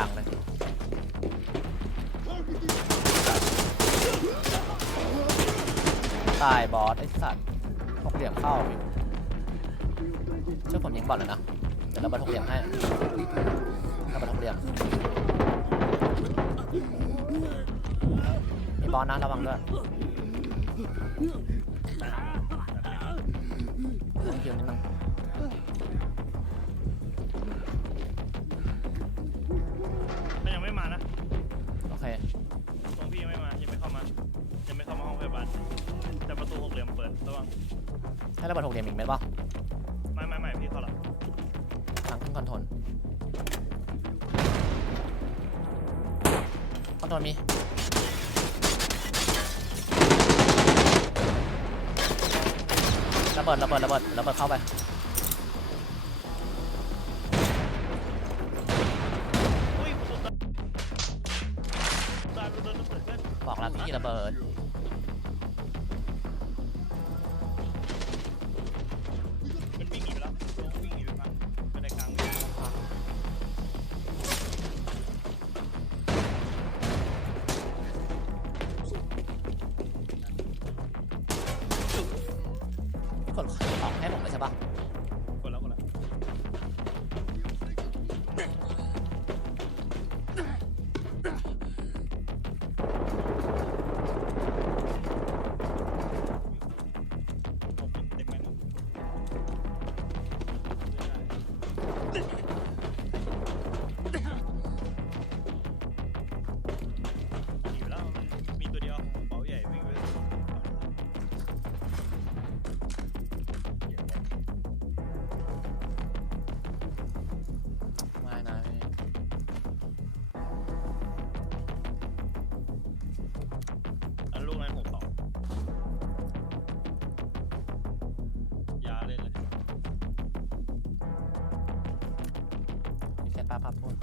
างเลยตายบอสไอ้สัตว์หกเหลี่ยมเข้าอยู่ช่วยผมยิงบอลเลยนะเดี๋ยวเราบันหกเหลี่ยมให้เราบันหกเหลี่ยมมีบอลนะระวังด้วยต้องคิวนิดนึง ให้เราบันหกเหลี่ยมอีกไหมบ้างไม่ไม่ไม่พี่เข้าละทางขึ้นคอนโทรลคอนโทรลมีระเบิดระเบิดระเบิดระเบิดเข้าไปอุ้ยประตูตันตายประตูเปิดเพื่อนบอกแล้วพี่ระเบิด พี่กดของใพี่เซตป้าพับพูด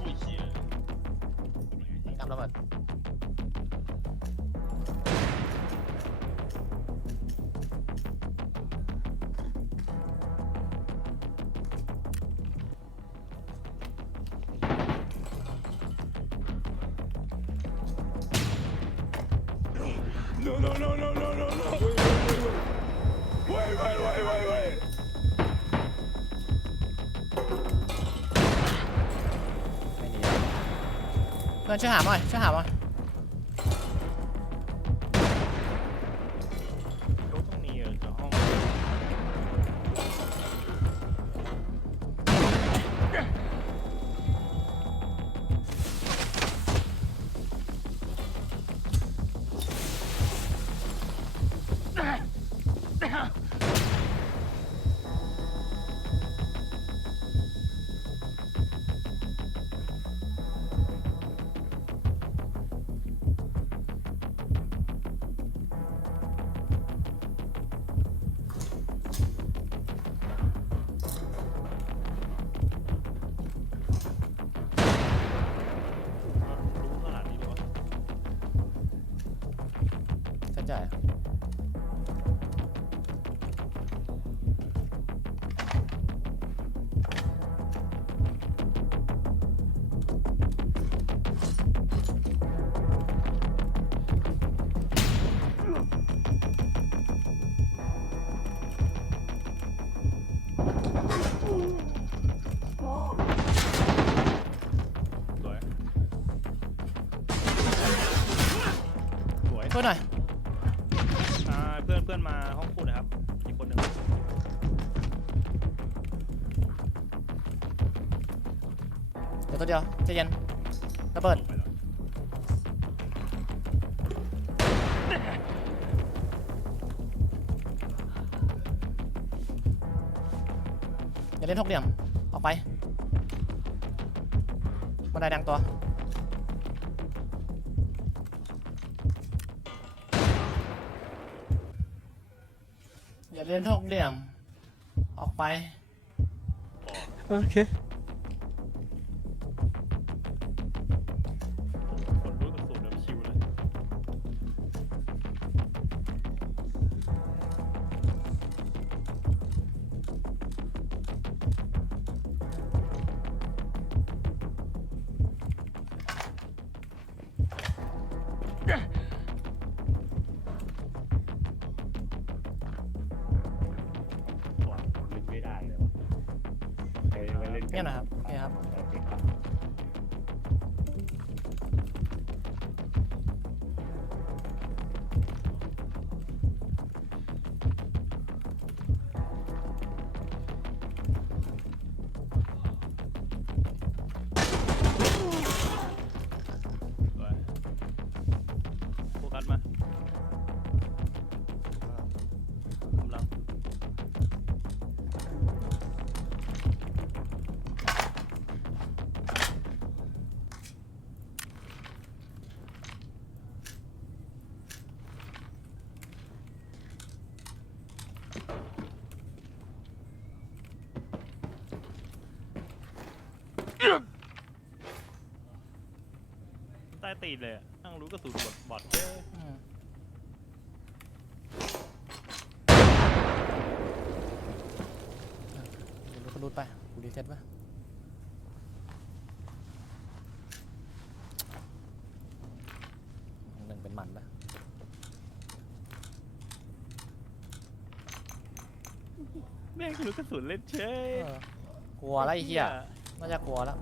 อุ้ยเชี่ยกำระเบิด ไม่ดีเพื่อนช่วยหาหน่อยช่วยหาหน่ ตัวเดียวใจเย็นระเบิดอย่าเล่นหกเหลี่ยม ออกไปบันไดแดงตัวอย่าเล่นหกเหลี่ยม ออกไป โอเค Yeah. ต้ตีนเลยอะนั่งรู้กระสุนบอดบอดเจ้อืมเดี๋ยวก็รูดไปกูรีเซ็ตไปหนึ่งเป็นหมันปะแม่งรู้กระสุนเล่นเชยเออกลัวแล้วไอ้เหี้ยน่าจะกลัวแล้ว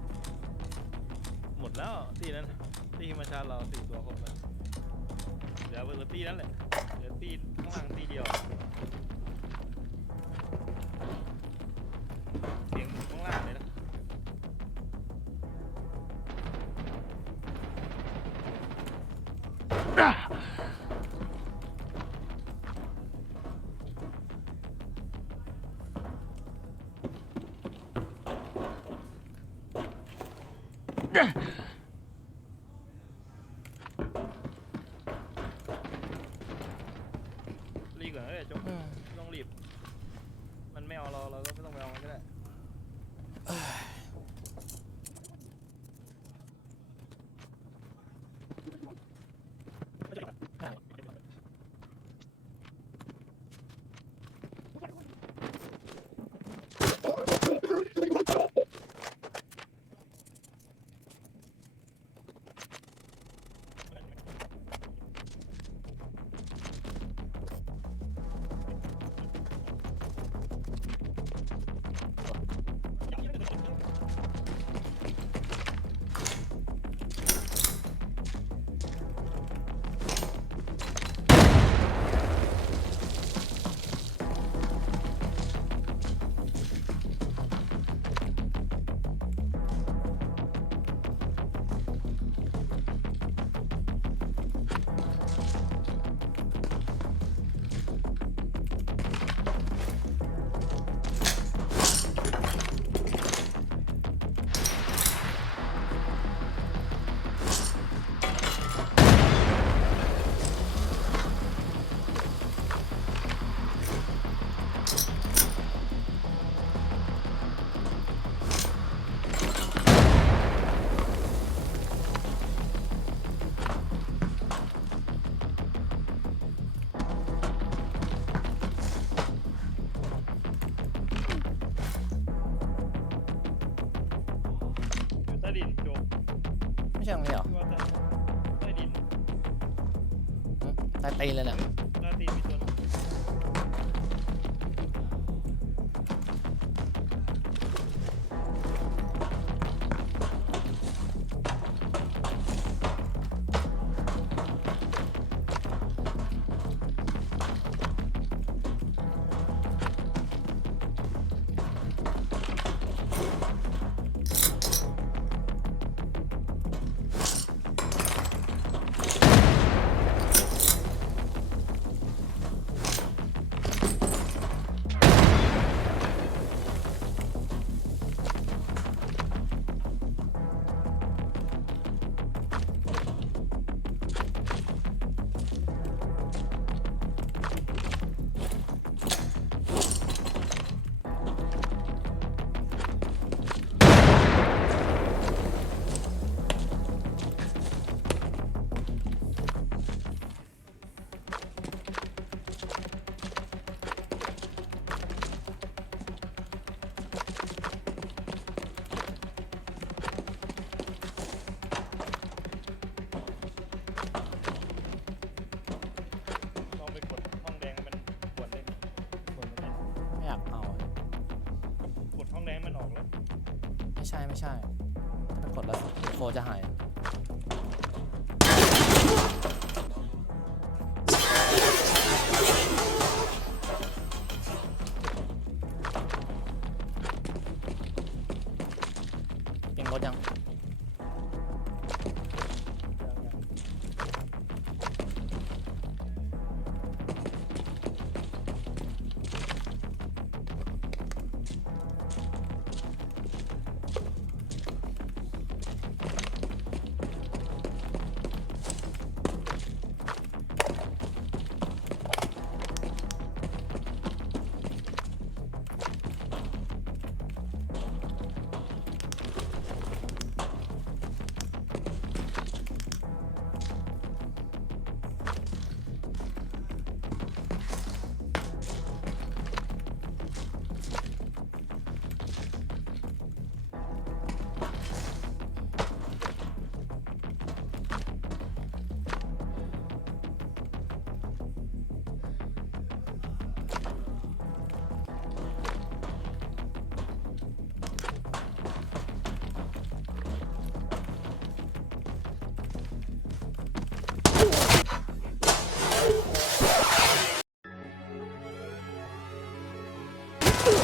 หมดแล้วตีนั้น ตีมาชาร์จเราสี่ตัวคนแล้วเหลือเบอร์ตีนั่นแหละเหลือตีข้างหลังตีเดียวเสียงข้างล่างเลยนะอะ เลยจงอืม ไม่ต้องรีบ มันไม่เอาเราเราก็ไม่ต้องไปเอามันก็ได้ ดินโจกไม่ใช่ตรงนี้เหรอที่ว่าใต้ใต้ดินอืมใต้ตีนเลยเนี่ย ใต้ตีนมีตัวหนึ่ง ใช่ไม่ใช่ถ้ากดแล้วโฟจะหายเก่งรถยัง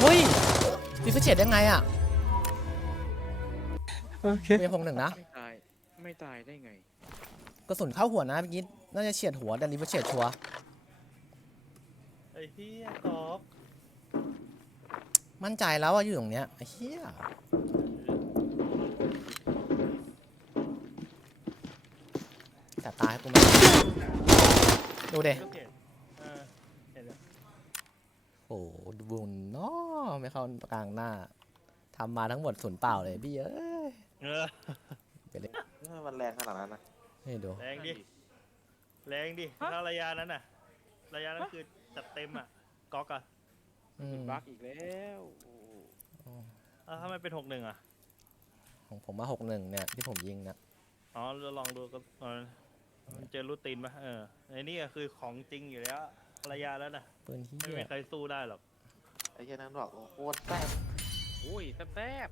เฮ้ยดิฟเชตได้ไงอะโอเคเป็นพงหนึ่งนะ ไม่ตาย ไม่ตายได้ไง กระสุนเข้าหัวนะเมื่อกี้น่าจะเฉียดหัวแต่ริฟเชตชัวร์ไอ้เหี้ยกอกมั่นใจแล้วว่าอยู่ตรงเนี้ยไอ้เหี้ยแต่ตายกูไม่ดูเดก็เห็นเออเห็นแล้ว โอ้โหดูบุญเนาะไม่เข้ากลางหน้าทำมาทั้งหมดศูนย์เปล่าเลยพี่เอ้ยเออไปเลยมันแรงขนาดนั้นนะให้ดู แรงดิ แรงดิถ้าระยะนั้นน่ะ ระยะนั้นคือจัดเต็มอะก๊อกอะอืมบักอีกแล้วโอ้อ้าวทำไมเป็นหกหนึ่งอะ ของผมมาหกหนึ่งเนี่ยที่ผมยิงนะอ๋อเราลองดูก็เออมันเจอรูตีนปะเออไอ้นี่อะคือของจริงอยู่แล้ว ระยะแล้วน่ะปืนเหี้ไม่ยมีใครสู้ได้หรอกไอ้เหี้ยนั่นบอกโอ้โหโคตรแซ่บโอ้ยแซ่บ